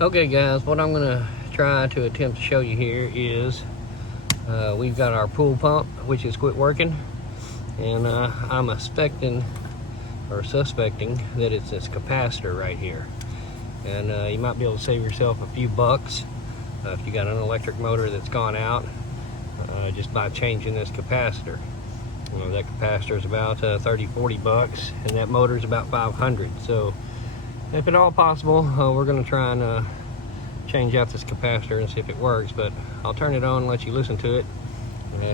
Okay guys, what I'm gonna try to attempt to show you here is we've got our pool pump, which has quit working, and I'm suspecting that it's this capacitor right here. And you might be able to save yourself a few bucks if you got an electric motor that's gone out, just by changing this capacitor. That capacitor is about 30-40 bucks, and that motor is about 500. So if at all possible, we're going to try and change out this capacitor and see if it works. But I'll turn it on and let you listen to it,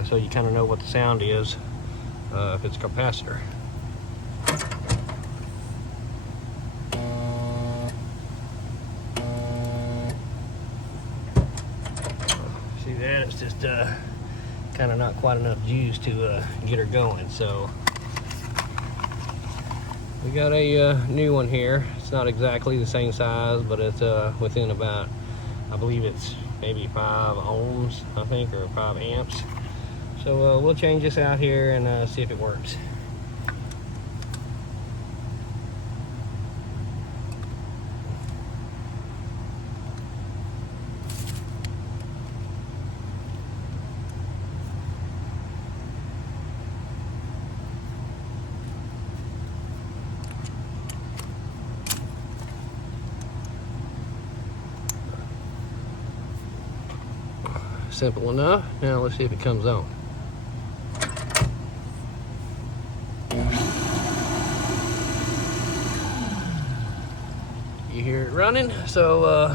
so you kind of know what the sound is if it's a capacitor. See that? It's just kind of not quite enough juice to get her going. So we got a new one here. It's not exactly the same size, but it's within about, I believe it's maybe 5 ohms, I think, or 5 amps. So we'll change this out here and see if it works. Simple enough. Now let's see if it comes on. You hear it running, so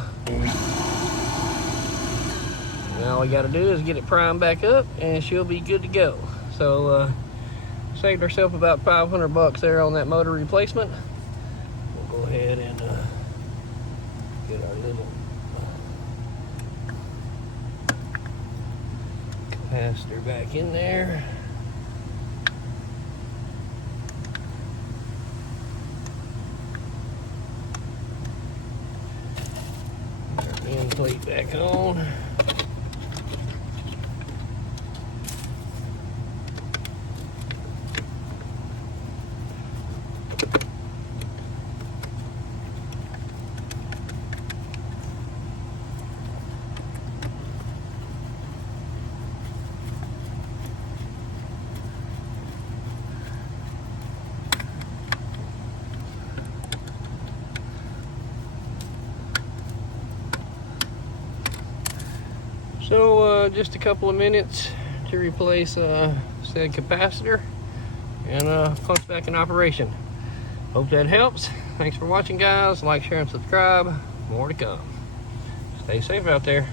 now all we got to do is get it primed back up and she'll be good to go. So saved ourselves about 500 bucks there on that motor replacement. We'll go ahead and get our little capacitor back in there. Our end plate back on. So just a couple of minutes to replace said capacitor, and pump's back in operation. Hope that helps. Thanks for watching guys. Like, share, and subscribe. More to come. Stay safe out there.